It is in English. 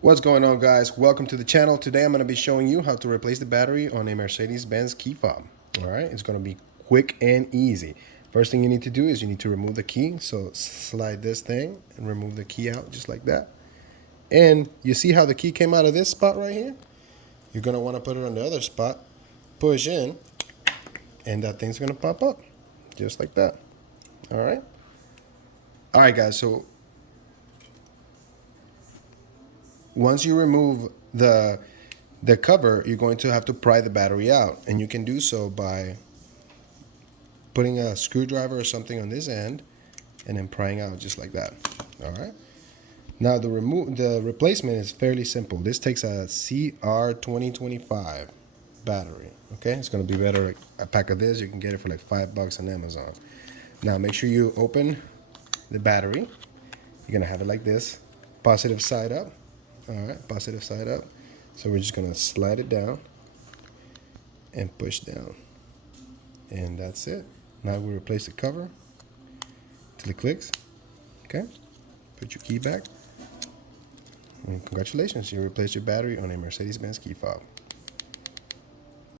What's going on, guys? Welcome to the channel. Today I'm going to be showing you how to replace the battery on a Mercedes-Benz key fob. All right, it's going to be quick and easy. First thing you need to do is you need to remove the key. So slide this thing and remove the key out just like that. And you see how the key came out of this spot right here? You're going to want to put it on the other spot, push in, and that thing's going to pop up just like that. All right. All right, guys. So once you remove the cover, you're going to have to pry the battery out, and you can do so by putting a screwdriver or something on this end and then prying out just like that. All right. Now the replacement is fairly simple. This takes a CR2025 battery. Okay, it's going to be better. Like a pack of this, you can get it for like $5 on Amazon. Now make sure you open the battery. You're going to have it like this, positive side up. All right, positive side up. So we're just gonna slide it down and push down. And that's it. Now we replace the cover till it clicks. Okay, put your key back. And congratulations, you replaced your battery on a Mercedes-Benz key fob.